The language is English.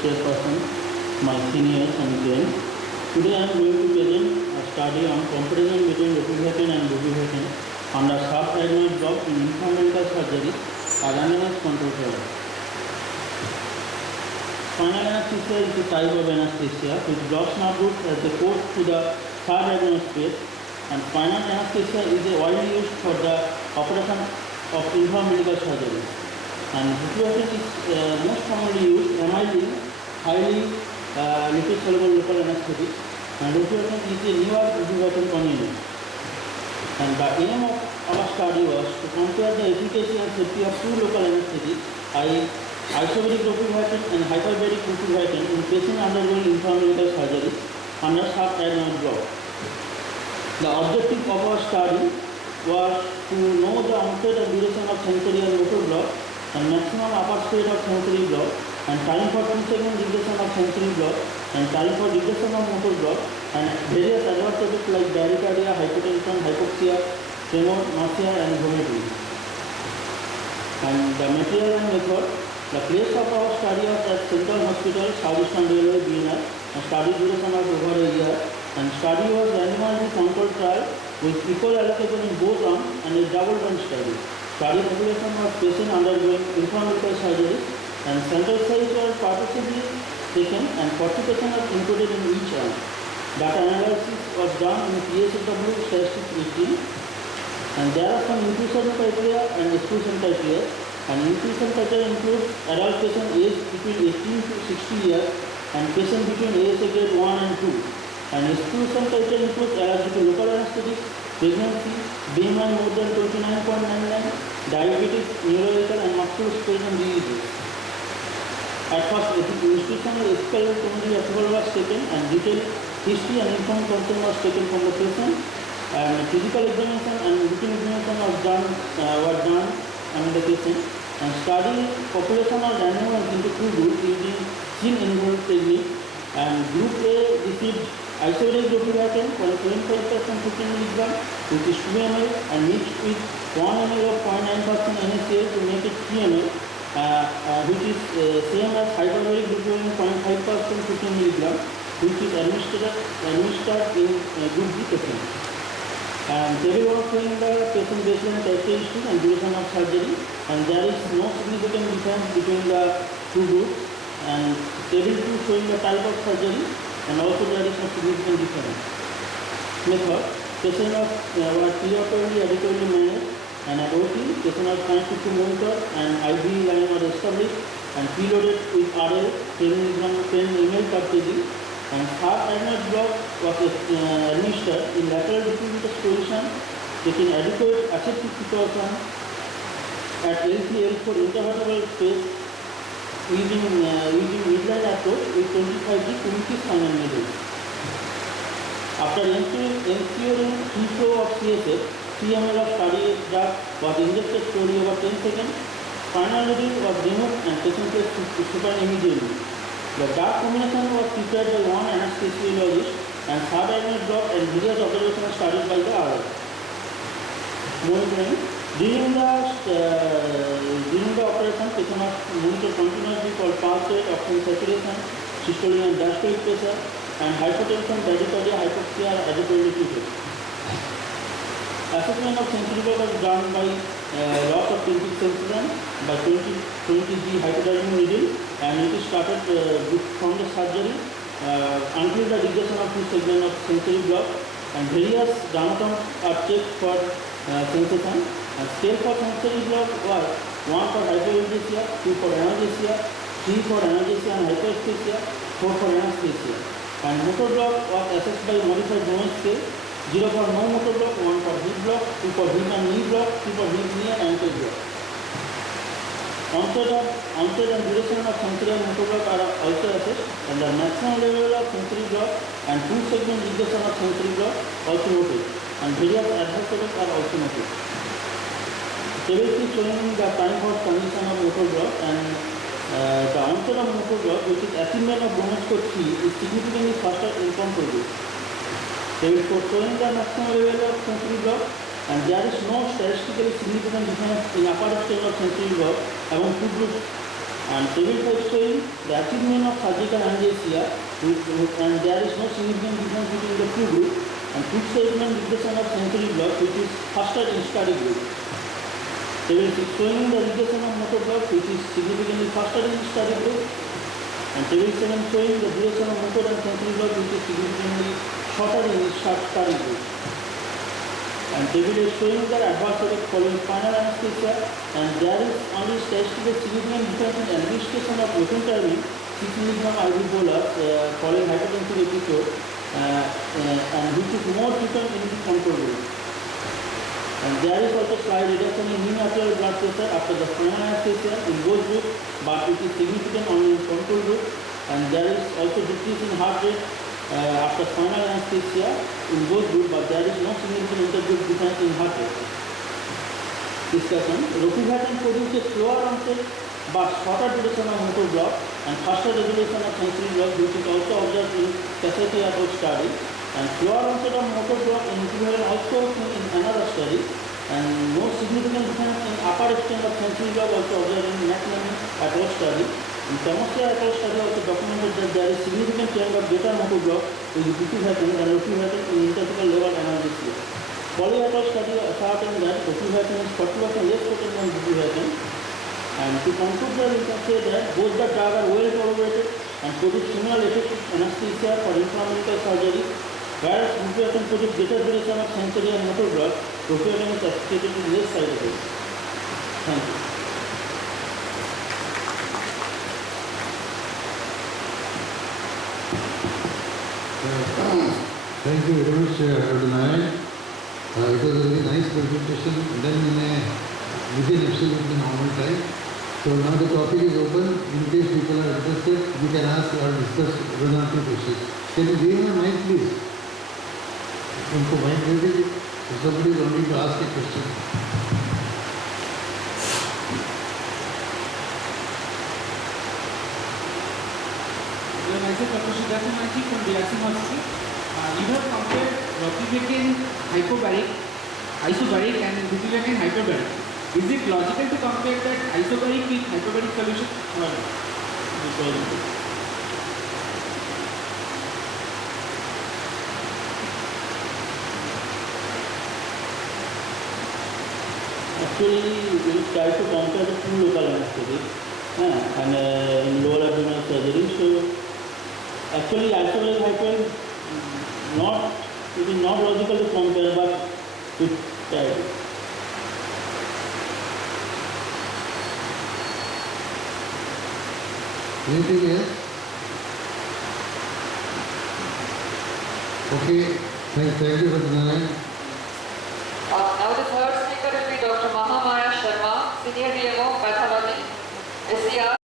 chairperson, my seniors and friends. Today I am going to present a study on comparison between ropivacaine and bupivacaine under subdiagnosed block in inframedical surgery as randomized control trial. Spinal anesthesia is a type of anesthesia which blocks nerve roots as they course to the subdiagnosed space, and spinal anesthesia is widely used for the operation of inframedical surgery. And bupivacaine is most commonly used amiding highly lipid soluble local anesthetic, and bupivacaine is a newer bupivacaine conjugate. And the aim of our study was to compare the efficacy and safety of two local anesthetics, isobaric bupivacaine and hyperbaric bupivacaine, in patients undergoing inframedical surgery under subdiagnosed block. The objective of our study was to know the onset and duration of sensory and motor block, and maximum upper speed of sensory block, and time for 2-second regression of sensory block, and time for regression of motor block, and various adverse effects like bradycardia, hypotension, hypoxia, tremor, nausea, and vomiting. And the material and method. The place of our study was at Central Hospital, Southeastern Railway, BNR, and study duration was over a year. And study was randomized controlled trial with equal allocation in both arms and a double-blind study. Study population was patients undergoing inframedical surgery, and sample size was partially taken and 40 patients were included in each arm. Data analysis was done in PSW statistics 18, and there are some inclusion criteria and exclusion criteria. And inclusion criteria include adult patient aged between 18 to 60 years and patient between ASA grade 1 and 2. And exclusion criteria includes allergy to local anesthetic, pregnancy, BMI more than 29.99, diabetes, neurological and musculoskeletal diseases. At first, institutional ethical committee approval was taken, and detailed history and informed consent was taken from the patient, and physical examination and routine examination was done on the patient. And study population was randomized into two groups using gene-enabled technique, and group A received isolated bupivacaine 0.75% 15 mg, which is 2 ml, and mixed with 1 ml of 0.9% NaCl to make it 3 ml, which is same as hyperbaric bupivacaine 0.5% 15 mg, which is administered in group B patient. And table was showing the patient baseline characteristics and duration of surgery, and there is no significant difference between the two groups. And table 2 showing the type of surgery, and also there is no significant difference. Method: patient was preoperatively adequately managed, and at OT patient was connected to monitor, and IV line was established and preloaded with RL 10 ml per kg. And subdiagnosed block was administered in lateral decubitus position, taking adequate aseptic precaution at L3-L4 intervertebral space using midline approach with 25G Kumiki spinal needle. After ensuring free flow of CSF, 3 ml of study drug was injected slowly over 10 seconds. Spinal needle was removed and patient was supine immediately. The drug combination was prepared by one anesthesiologist, and subdiagnosed block and various observations studied by the other. Monitoring: during the operation, patient was monitored continuously for pulse rate, oxygen saturation, systolic and diastolic pressure, and hypotension, bradycardia, hypoxia are adequately treated. Assessment of sensory block was done by loss of tympanic sensation by 20G hypodermic needle, and it is started from the surgery until the regression of 2 segments of sensory block, and various dermatomes are checked for sensation. And scale for sensory block was 1 for hypoanesthesia, 2 for analgesia, 3 for analgesia and hypoanesthesia, 4 for anesthesia. And motor block was assessed by modified Bowman scale: 0 for no motor block, 1 for hip block, 2 for hip and knee block, 3 for hip, knee and ankle block. Onset and duration of sensory and motor block are also assessed, and the maximum level of sensory block and 2-segment regression of sensory block also noted, and various adverse effects are also noted. Table 3 showing the time for transition of motor block, and the onset of motor block, which is achievement of Bowman score 3, is significantly faster in control group. Table 4 showing the maximum level of sensory block, and there is no statistically significant difference in upper extent of sensory block among two groups And table 5 showing the achievement of surgical anaesthesia and there is no significant difference between the two groups. And fifth statement regression of sensory block which is faster in study group. Table 6 showing the regression of motor block which is significantly faster in study group. And table 7 showing the duration of motor and sensory block which is significantly shorter in study group. And table 8 showing the adverse effect following spinal anesthesia and there is only statistically significant difference in administration of locating 6 mg IV bolus following hypertensive episode and which is more frequent in the control group. And there is also slight reduction in mean arterial blood pressure after the spinal anesthesia in both groups, but it is significant only in control group. And there is also decrease in heart rate after spinal anesthesia in both groups, but there is no significant intergroup difference in heart rate. Discussion: ropivacaine produces slower onset but shorter duration of motor block and faster resolution of sensory block, which is also observed in Cassati et al. Study. And slower onset of motor block in ropivacaine also seen in another study, and no significant difference in upper extent of sensory block also observed in McNamee et al. Study. In Camosia et al. Study also documented that there is significant trend of greater motor block with ropivacaine and ropivacaine in interthecal level analgesia. Poly et al. Study ascertained that ropivacaine is 40% less potent than ropivacaine. And to conclude that, we can say that both the drugs are well tolerated and produce similar effective anesthesia for inframedical surgery, whereas ropivacaine produces greater duration of sensory and motor block. Ropivacaine is associated with less side effects. Thank you. Thank you very much, Dr. Narayan. It was a very nice presentation done within absolutely normal time. So now the topic is open. In case people are interested, we can ask or discuss one or two questions. Can you give me a mic, please? उनको mic दे दीजिए. Somebody is wanting to ask a question. Myself, Dr. Siddhartha Maji from the RFSIA. You have compared ropivacaine hypobaric, isobaric and bupivacaine hyperbaric. Is it logical to compare that isobaric with hyperbaric solution? Actually, we try to compare the two local anesthetic and in lower abdominal surgery. So, actually, isobaric hyper it is not logical to compare, but we try. Anything else? Okay, thank you, Dr. Narayan. Now the third speaker will be Dr. Mahamaya Sharma, Senior DMO, Pathology, SCR.